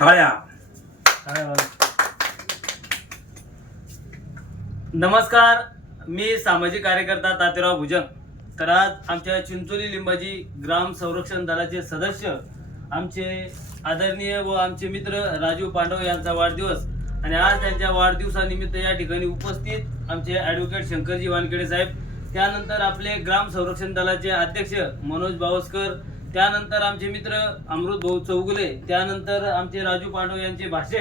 टाळ्या. नमस्कार, मी सामाजिक कार्यकर्ता तात्याराव भुजंग. तर आज आमच्या चिंचोली लिंबाजी ग्राम संरक्षण दलाचे सदस्य, आमचे आदरणीय व आमचे मित्र राजू पांडव यांचा वाढदिवस, आणि आज त्यांच्या वाढदिवसानिमित्त या ठिकाणी उपस्थित आमचे ॲडव्होकेट शंकरजी वानखेडे साहेब, त्यानंतर आपले ग्राम संरक्षण दलाचे अध्यक्ष मनोज बावस्कर, त्यानंतर आमचे मित्र अमृत भाऊ चौगुले, त्यानंतर आमचे राजू पांडव यांचे भाषे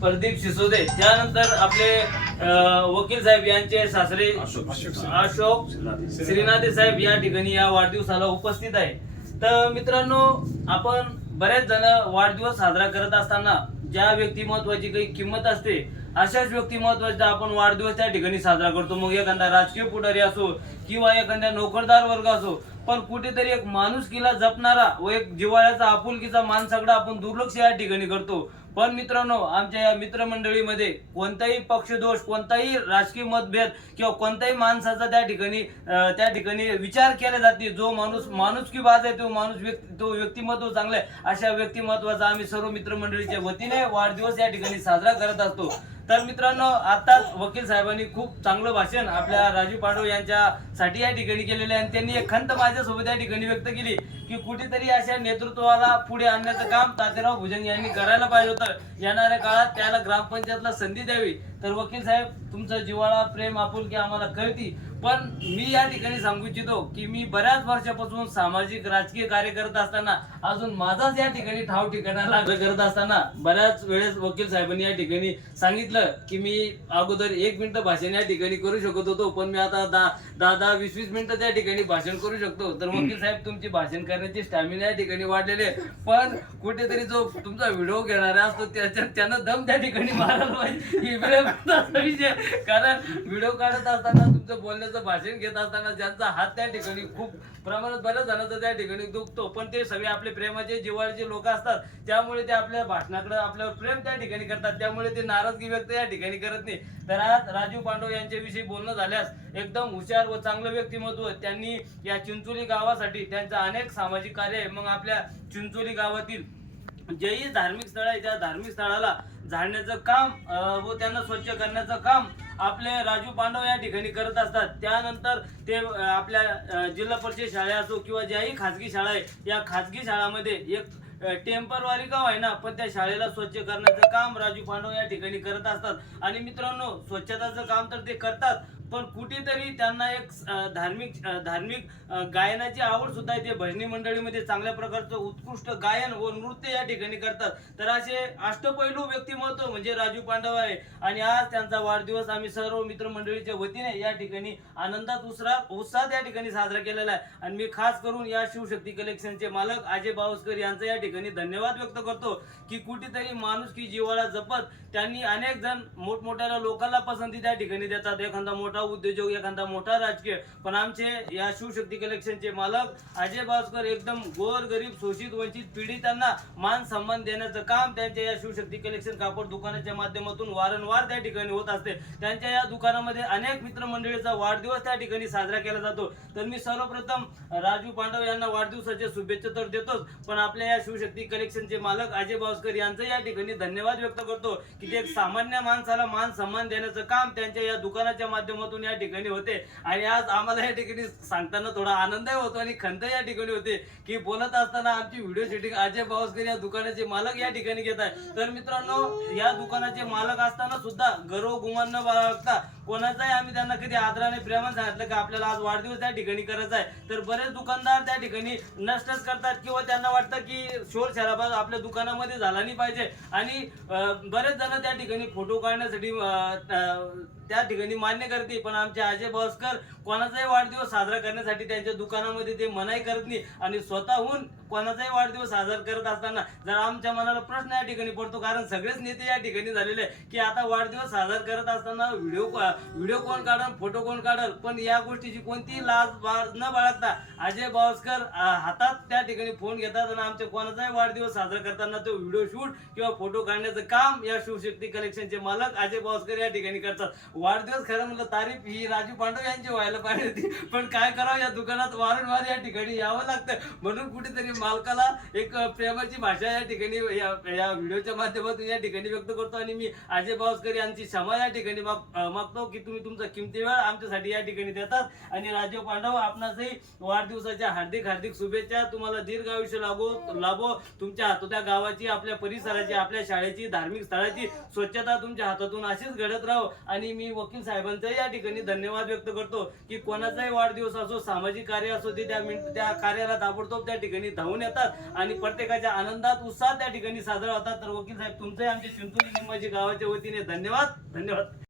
प्रदीप शिसोदे, त्यानंतर आपले वकील साहेब यांचे सासरे अशोक श्रीनाथे साहेब या ठिकाणी या वाढदिवसाला उपस्थित आहे. तर मित्रांनो, आपण बरेच जण वाढदिवस साजरा करत असताना ज्या व्यक्तिमत्वाची काही किंमत असते अशाच व्यक्तिमत्वाचा आपण वाढदिवस त्या ठिकाणी साजरा करतो. मग एखादा राजकीय पुढारी असो किंवा एखाद्या नोकरदार वर्ग असो, पण कुठेतरी एक माणुसकीला जपणारा व एक जिव्हाळ्याचा आपुलकीचा मान सगळा आपण दुर्लक्ष या ठिकाणी करतो. पण मित्रांनो, आमच्या या मित्रमंडळीमध्ये कोणताही पक्षदोष, कोणताही राजकीय मतभेद किंवा कोणत्याही माणसाचा त्या ठिकाणी विचार केला जाते. जो माणूस माणुसकीबाज आहे, तो व्यक्तिमत्व चांगलं आहे, अशा व्यक्तिमत्वाचा आम्ही सर्व मित्रमंडळीच्या वतीने वाढदिवस या ठिकाणी साजरा करत असतो. तर मित्रांनो, आताच वकील साहेबांनी खूप चांगलं भाषण आपल्या राजू पांडव यांच्यासाठी या ठिकाणी केलेलं आहे, आणि त्यांनी एक खंत माझ्यासोबत या ठिकाणी व्यक्त केली की कुठेतरी अशा नेतृत्वाला पुढे आणण्याचं काम तात्याराव भुजंग यांनी करायला पाहिजे होतं. येणाऱ्या काळात त्याला ग्रामपंचायतला संधी द्यावी. तर वकील साहेब, तुमचं जिव्हाळा, प्रेम, आपुलकी आम्हाला कळती, पण मी या ठिकाणी सांगू इच्छितो की मी बऱ्याच वर्षापासून सामाजिक राजकीय कार्य करत असताना, अजून माझाच या ठिकाणी ठाव ठिकाणाला करत असताना बऱ्याच वेळेस वकील साहेबांनी या ठिकाणी सांगितलं की मी अगोदर 1 मिनिट भाषण या ठिकाणी करू शकत होतो, पण मी आता 10-20 मिनिटं त्या ठिकाणी भाषण करू शकतो. तर वकील साहेब, तुमची भाषण करण्याची स्टॅमिना या ठिकाणी वाढलेली आहे, पण कुठेतरी जो तुमचा व्हिडिओ घेणारा असतो त्यानं दम त्या ठिकाणी मारायला पाहिजे विषय. कारण व्हिडिओ काढत असताना, तुमचं बोलण्याचं भाषण घेत असताना ज्यांचा हात त्या ठिकाणी खूप प्रमाणात बऱ्याच जणांचा त्या ठिकाणी दुखतो, पण ते सगळे आपले प्रेमाचे जिव्हाळ्याचे लोक असतात, त्यामुळे ते आपल्या भाषणाकडे आपल्यावर प्रेम त्या ठिकाणी करतात, त्यामुळे ते नाराजगी व्यक्त या ठिकाणी करत नाही. तर आज राजू पांडव यांच्याविषयी बोलणं झाल्यास, एकदम हुशार व चांगलं व्यक्तिमत्व, त्यांनी या चिंचोली गावासाठी त्यांचं अनेक सामाजिक कार्य आहे. मग आपल्या चिंचोली गावातील जेही धार्मिक स्थळ आहे, त्या धार्मिक स्थळाला झाडण्याचं काम व त्यांना स्वच्छ करण्याचं काम आपले राजू पांडव या ठिकाणी करत असतात. त्यानंतर ते आपल्या जिल्हा परिषद शाळा असो किंवा ज्याही खाजगी शाळा आहे, या खाजगी शाळामध्ये एक टेम्परवारी गाव आहे ना, पण त्या शाळेला स्वच्छ करण्याचं काम राजू पांडव या ठिकाणी करत असतात. आणि मित्रांनो, स्वच्छताचं काम तर ते करतात, पण कुठेतरी त्यांना एक धार्मिक गायनाची आवड सुद्धा आहे. ते भजनी मंडळीमध्ये चांगल्या प्रकारचं उत्कृष्ट गायन व नृत्य या ठिकाणी करतात. तर असे अष्टपैलू व्यक्तिमत्व म्हणजे राजू पांडव आहे. आणि आज त्यांचा वाढदिवस आम्ही सर्व मित्रमंडळीच्या वतीने या ठिकाणी आनंदात उत्साहात या ठिकाणी साजरा केलेला आहे. आणि मी खास करून या शिवशक्ती कलेक्शनचे मालक अजय बावस्कर यांचं या ठिकाणी धन्यवाद व्यक्त करतो की कुठेतरी माणुसकी जिव्हाळा जपत त्यांनी अनेक जण मोठमोठ्या लोकांना पसंती त्या ठिकाणी देतात, एखादा मोठा उद्योजक, एखादा मोठा राजकीय, पण आमचे या शिवशक्ती कलेक्शनचे मालक अजय बावस्कर एकदम गोर गरीब शोषित वंचित पीडितांना मान सन्मान देण्याचं काम त्यांच्या या शिवशक्ती कलेक्शन कापड दुकानाच्या माध्यमातून वारंवार त्या ठिकाणी होत असते. त्यांच्या या दुकानामध्ये अनेक मित्रमंडळीचा वाढदिवस त्या ठिकाणी साजरा केला जातो. तर मी सर्वप्रथम राजू पांडव यांना वाढदिवसाच्या शुभेच्छा तर देतोच, पण आपल्या या शिवशक्ती कलेक्शनचे मालक अजय बावस्कर यांचं या ठिकाणी धन्यवाद व्यक्त करतो की ते एक सामान्य माणसाला मान सन्मान देण्याचं काम त्यांच्या या दुकानाच्या माध्यमातून या ठिकाणी होते. आणि आज आम्हाला या ठिकाणी सांगताना थोडा आनंदही होतो आणि खंत या ठिकाणी होते की बोलत असताना आमची व्हिडिओ शूटिंग अजय बावस्कर या दुकानाचे मालक या ठिकाणी घेत आहे. तर मित्रांनो, या दुकानाचे मालक असताना सुद्धा गर्व गुमान न बाळगता कोणाचाही आम्ही त्यांना कधी आदराने प्रेमाने सांगितलं की आपल्याला आज वाढदिवस त्या ठिकाणी करायचा आहे, तर बरेच दुकानदार त्या ठिकाणी नष्टच करतात किंवा त्यांना वाटतं की शोर शराबा आपल्या दुकानामध्ये झाला नाही पाहिजे. आणि बरेच जण त्या ठिकाणी फोटो काढण्यासाठी त्या ठिकाणी मान्य करते, पण आमचे अजय बावस्कर कोणाचाही वाढदिवस साजरा करण्यासाठी त्यांच्या दुकानामध्ये ते मनाई करत नाही. आणि स्वतःहून कोणाचाही वाढदिवस साजरा करत असताना जर आमच्या मनाला प्रश्न या ठिकाणी पडतो, कारण सगळेच नेते या ठिकाणी झालेले की आता वाढदिवस साजरा करत असताना व्हिडिओ व्हिडिओ कोण काढल, फोटो कोण काढल, पण या गोष्टीची कोणतीही लाज न बाळगता अजय बावस्कर हातात त्या ठिकाणी फोन घेतात आणि आमच्या कोणाचाही वाढदिवस साजरा करताना तो व्हिडिओ शूट किंवा फोटो काढण्याचं काम या शिवशक्ती कलेक्शनचे मालक अजय बावस्कर या ठिकाणी करतात. वाढदिवस खरं म्हणलं तारीफ ही राजू पांडव यांची व्हायला पाहिजे होती, पण काय करावं या दुकानात वारंवार या ठिकाणी यावं लागतं. म्हणून कुठेतरी मालकाला एक प्रेमाची भाषा या ठिकाणी या व्हिडिओच्या माध्यमातून या ठिकाणी व्यक्त करतो आणि मी अजय बावस्कर यांची क्षमा या ठिकाणी मागतो की तुम्ही तुमचा किमती वेळ आमच्यासाठी या ठिकाणी देतात. आणि राजू पांडव आपणासही वाढदिवसाच्या हार्दिक हार्दिक शुभेच्छा. तुम्हाला दीर्घ आयुष्य लाभो. तुमच्या हातोत्या गावाची, आपल्या परिसराची, आपल्या शाळेची, धार्मिक स्थळाची स्वच्छता तुमच्या हातातून अशीच घडत राहो. आणि मी वकील साहेबांचा या ठिकाणी धन्यवाद व्यक्त करतो की कोणाचाही वाढदिवस असो, सामाजिक कार्य असो, ते त्या कार्याला ताबडतोब त्या ठिकाणी धावून येतात आणि प्रत्येकाच्या आनंदात उत्साहात त्या ठिकाणी साजरा होतात. तर वकील साहेब तुमचे आमचे चिंचोली निंबाजी गावाच्या वतीने धन्यवाद.